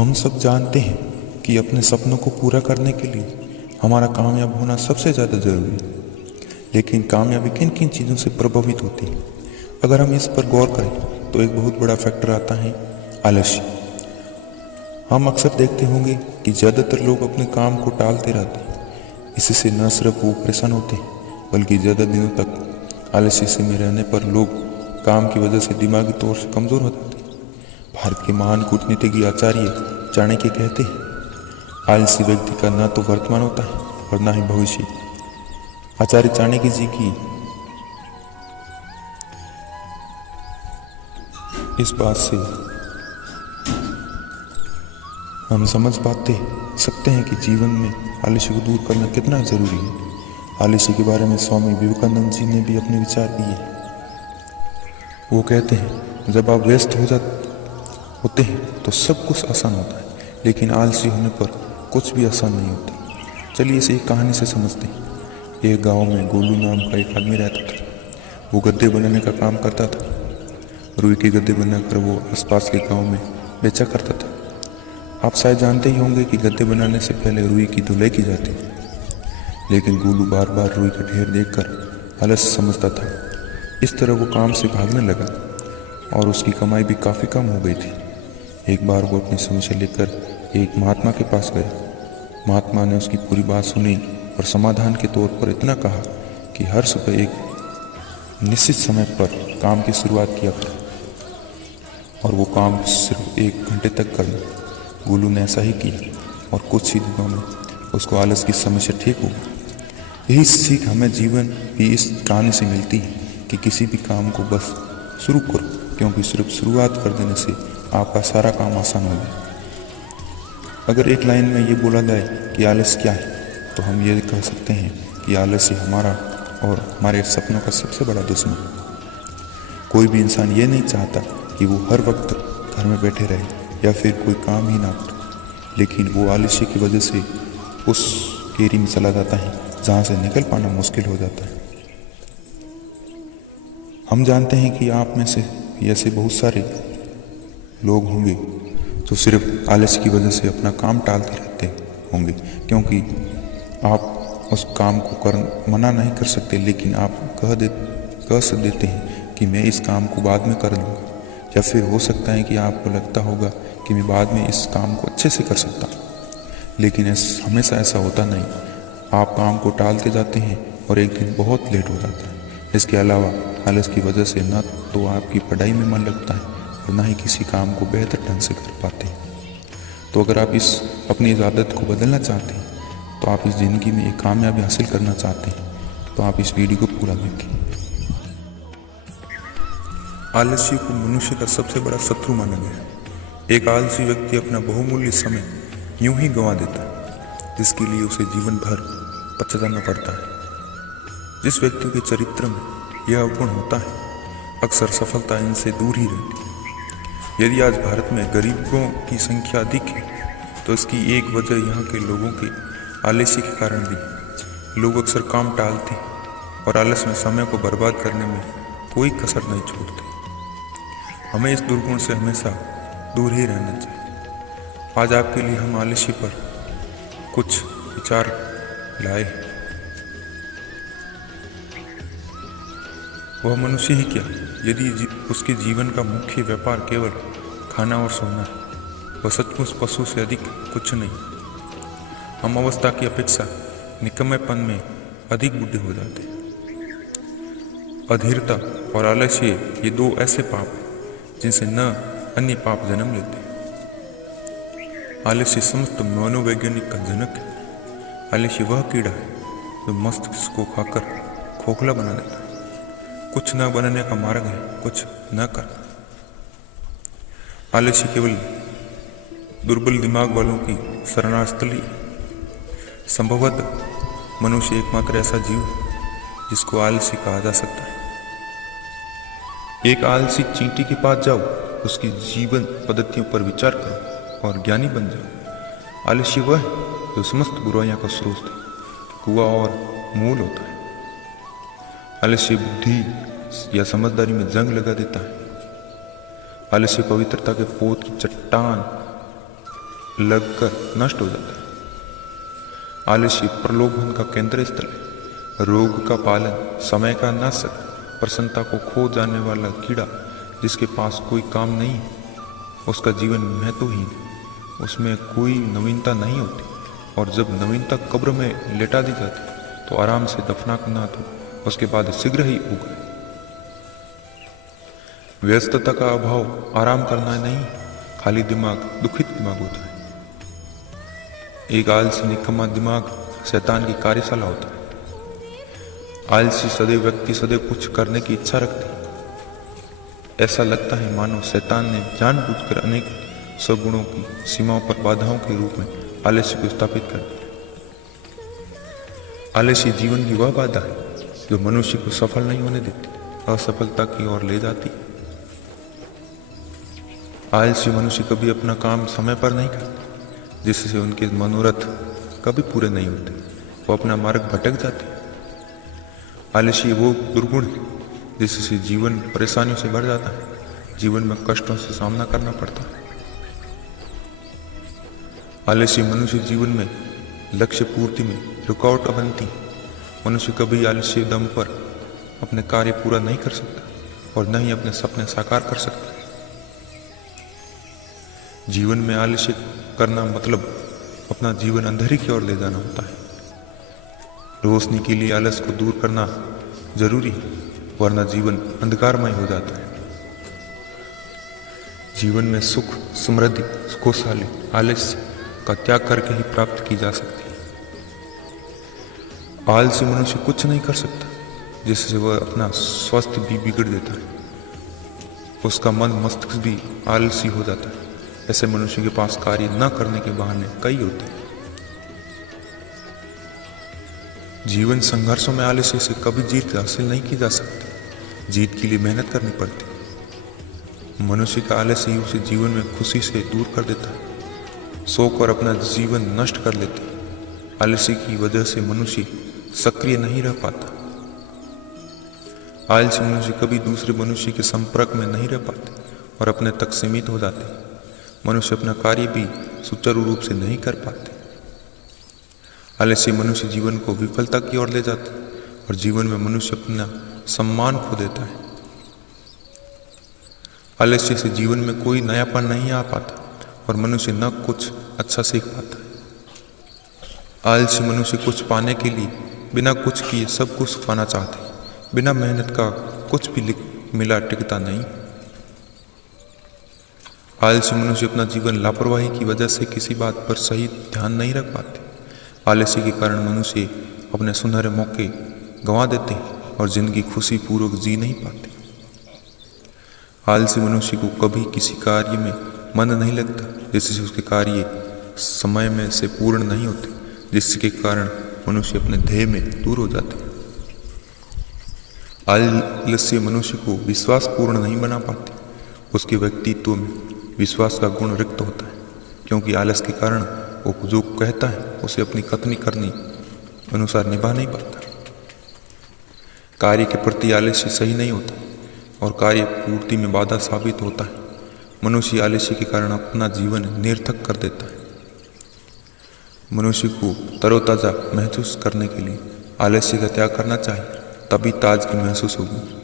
हम सब जानते हैं कि अपने सपनों को पूरा करने के लिए हमारा कामयाब होना सबसे ज़्यादा ज़रूरी है। लेकिन कामयाबी किन किन चीज़ों से प्रभावित होती है? अगर हम इस पर गौर करें तो एक बहुत बड़ा फैक्टर आता है आलस्य। हम अक्सर देखते होंगे कि ज़्यादातर लोग अपने काम को टालते रहते हैं। इससे न सिर्फ वो परेशान होते हैं बल्कि ज़्यादा दिनों तक आलस्य में रहने पर लोग काम की वजह से दिमागी तौर से कमज़ोर हो जाते हैं। भारत के महान कूटनीतिज्ञ आचार्य चाणक्य कहते हैं, आलसी व्यक्ति का न तो वर्तमान होता है और न ही भविष्य। आचार्य चाणक्य जी की इस बात से हम समझ सकते हैं कि जीवन में आलस्य को दूर करना कितना जरूरी है। आलस्य के बारे में स्वामी विवेकानंद जी ने भी अपने विचार दिए। वो कहते हैं, जब आप व्यस्त होते हैं तो सब कुछ आसान होता है, लेकिन आलसी होने पर कुछ भी आसान नहीं होता। चलिए इसे एक कहानी से समझते हैं। एक गांव में गोलू नाम का एक आदमी रहता था। वो गद्दे बनाने का काम करता था। रुई के गद्दे बनाकर वो आसपास के गांव में बेचा करता था। आप शायद जानते ही होंगे कि गद्दे बनाने से पहले रुई की धुलाई की जाती है। लेकिन गोलू बार बार रुई का ढेर देखकर आलस समझता था। इस तरह वो काम से भागने लगा और उसकी कमाई भी काफ़ी कम हो गई थी। एक बार वो अपनी समस्या लेकर एक महात्मा के पास गया। महात्मा ने उसकी पूरी बात सुनी और समाधान के तौर पर इतना कहा कि हर सुबह एक निश्चित समय पर काम की शुरुआत किया करो और वो काम सिर्फ 1 घंटे तक करना। गोलू ने ऐसा ही किया और कुछ ही दिनों में उसको आलस की समस्या ठीक हो गई। यही सीख हमें जीवन भी इस कहानी से मिलती है कि किसी भी काम को बस शुरू करो, क्योंकि सिर्फ शुरुआत कर देने से आपका सारा काम आसान हो जाए। अगर एक लाइन में ये बोला जाए कि आलस्य क्या है, तो हम ये कह सकते हैं कि आलस्य हमारा और हमारे सपनों का सबसे बड़ा दुश्मन। कोई भी इंसान ये नहीं चाहता कि वो हर वक्त घर में बैठे रहे या फिर कोई काम ही ना करे, लेकिन वो आलस्य की वजह से उस एरी में चला जाता है जहाँ से निकल पाना मुश्किल हो जाता है। हम जानते हैं कि आप में से ऐसे बहुत सारे लोग होंगे जो सिर्फ आलस्य की वजह से अपना काम टालते रहते होंगे, क्योंकि आप उस काम को मना नहीं कर सकते, लेकिन आप कह देते हैं कि मैं इस काम को बाद में कर लूँगा। या फिर हो सकता है कि आपको लगता होगा कि मैं बाद में इस काम को अच्छे से कर सकता हूँ, लेकिन हमेशा ऐसा होता नहीं। आप काम को टालते जाते हैं और एक दिन बहुत लेट हो जाता है। इसके अलावा आलस की वजह से न तो आपकी पढ़ाई में मन लगता है और न ही किसी काम को बेहतर ढंग से कर पाते हैं। तो अगर आप अपनी इस आदत को बदलना चाहते हैं, तो आप इस ज़िंदगी में एक कामयाबी हासिल करना चाहते हैं, तो आप इस वीडियो को पूरा देखें। आलस्य को मनुष्य का सबसे बड़ा शत्रु माना गया है। एक आलसी व्यक्ति अपना बहुमूल्य समय यूं ही गंवा देता है, जिसके लिए उसे जीवन भर पछताना पड़ता है। जिस व्यक्ति के चरित्र में यह अवगुण होता है, अक्सर सफलता इनसे दूर ही रहती है। यदि आज भारत में गरीबों की संख्या अधिक है, तो इसकी एक वजह यहाँ के लोगों के आलस्य के कारण भी है। लोग अक्सर काम टालते हैं और आलस में समय को बर्बाद करने में कोई कसर नहीं छोड़ते। हमें इस दुर्गुण से हमेशा दूर ही रहना चाहिए। आज आपके लिए हम आलस्य पर कुछ विचार लाए हैं। वह मनुष्य ही क्या, यदि उसके जीवन का मुख्य व्यापार केवल खाना और सोना है, वह सचमुच पशु से अधिक कुछ नहीं। हम अवस्था की अपेक्षा निकम्मेपन में अधिक बुद्धि हो जाते हैं। अधीरता और आलस्य ये 2 ऐसे पाप हैं जिनसे न अन्य पाप जन्म लेते हैं। आलस्य समस्त मनोवैज्ञानिक का जनक है। आलस्य वह कीड़ा है जो मस्तिष्क को खाकर खोखला बना देता है। कुछ न बनने का मार्ग है कुछ न कर। आलस्य केवल दुर्बल दिमाग वालों की शरणास्थली। संभवतः मनुष्य एकमात्र ऐसा जीव है जिसको आलसी कहा जा सकता है। एक आलसी चींटी के पास जाओ, उसकी जीवन पद्धतियों पर विचार करो और ज्ञानी बन जाओ। आलस्य वह है जो समस्त बुराइयों का स्रोत है, कुआं और मूल होता है। आलस्य बुद्धि या समझदारी में जंग लगा देता है। आलस्य पवित्रता के पोत की चट्टान लगकर नष्ट हो जाता है। आलस्य प्रलोभन का केंद्र स्थल है, रोग का पालन, समय का नाशक, प्रसन्नता को खो जाने वाला कीड़ा जिसके पास कोई काम नहीं है, उसका जीवन महत्वहीन है, उसमें कोई नवीनता नहीं होती, और जब नवीनता कब्र में लेटा दी जाती तो आराम से दफनाना, तो उसके बाद शीघ्र ही उगे। व्यस्तता का अभाव आराम करना नहीं, खाली दिमाग दुखित दिमाग होता है। एक आलसी निकम्मा दिमाग शैतान की कार्यशाला होता है। आलसी सदैव व्यक्ति सदैव कुछ करने की इच्छा रखती है। ऐसा लगता है मानो शैतान ने जानबूझकर अनेक सगुणों की सीमाओं पर बाधाओं के रूप में आलस्य को स्थापित कर दिया। आलस्य जीवन की वह बाधा है जो मनुष्य को सफल नहीं होने देती, असफलता की ओर ले जाती है। आलसी मनुष्य कभी अपना काम समय पर नहीं करते, जिससे उनके मनोरथ कभी पूरे नहीं होते, वो अपना मार्ग भटक जाते हैं। आलस्य वो दुर्गुण है जिससे जीवन परेशानियों से भर जाता है, जीवन में कष्टों से सामना करना पड़ता है। आलस्य मनुष्य जीवन में लक्ष्य पूर्ति में रुकावट बनती है। मनुष्य कभी आलस्य दम पर अपने कार्य पूरा नहीं कर सकता और न ही अपने सपने साकार कर सकता। जीवन में आलस्य करना मतलब अपना जीवन अंधेरे की ओर ले जाना होता है। रोशनी के लिए आलस्य को दूर करना जरूरी है, वरना जीवन अंधकारमय हो जाता है। जीवन में सुख, समृद्धि, खुशहाली आलस्य का त्याग करके ही प्राप्त की जा सकती है। आलसी मनुष्य कुछ नहीं कर सकता, जिससे वह अपना स्वास्थ्य भी बिगड़ देता है। उसका मन मस्तिष्क भी आलसी हो जाता है। ऐसे मनुष्य के पास कार्य न करने के बहाने कई होते हैं। जीवन संघर्षों में आलस्य से कभी जीत हासिल नहीं की जा सकती। जीत के लिए मेहनत करनी पड़ती। मनुष्य का आलस्य उसे जीवन में खुशी से दूर कर देता है, शोक और अपना जीवन नष्ट कर लेते हैं। आलस्य की वजह से मनुष्य सक्रिय नहीं रह पाता। आलसी मनुष्य कभी दूसरे मनुष्य के संपर्क में नहीं रह पाते और अपने तक सीमित हो जाते हैं। मनुष्य अपना कार्य भी सुचारू रूप से नहीं कर पाते। आलस्य मनुष्य जीवन को विफलता की ओर ले जाता है और जीवन में मनुष्य अपना सम्मान खो देता है। आलस्य से जीवन में कोई नयापन नहीं आ पाता और मनुष्य न कुछ अच्छा सीख पाता है। आलसी मनुष्य कुछ पाने के लिए बिना कुछ किए सब कुछ पाना चाहते हैं। बिना मेहनत का कुछ भी मिला टिकता नहीं। आलसी मनुष्य अपना जीवन लापरवाही की वजह से किसी बात पर सही ध्यान नहीं रख पाते। आलस्य के कारण मनुष्य अपने सुनहरे मौके गंवा देते हैं और जिंदगी खुशी पूर्वक जी नहीं पाते। आलसी मनुष्य को कभी किसी कार्य में मन नहीं लगता, जिससे उसके कार्य समय में से पूर्ण नहीं होते, जिसके कारण मनुष्य अपने ध्येय में दूर हो जाते हैं। आलस्य मनुष्य को विश्वास पूर्ण नहीं बना पाते। उसके व्यक्तित्व में विश्वास का गुण रिक्त होता है, क्योंकि आलस्य के कारण वो जो कहता है उसे अपनी कथनी करनी अनुसार निभा नहीं पाता। कार्य के प्रति आलस्य सही नहीं होता और कार्य पूर्ति में बाधा साबित होता है। मनुष्य आलस्य के कारण अपना जीवन निरर्थक कर देता है। मनुष्य को तरोताजा महसूस करने के लिए आलस्य का त्याग करना चाहिए, तभी ताजगी महसूस होगी।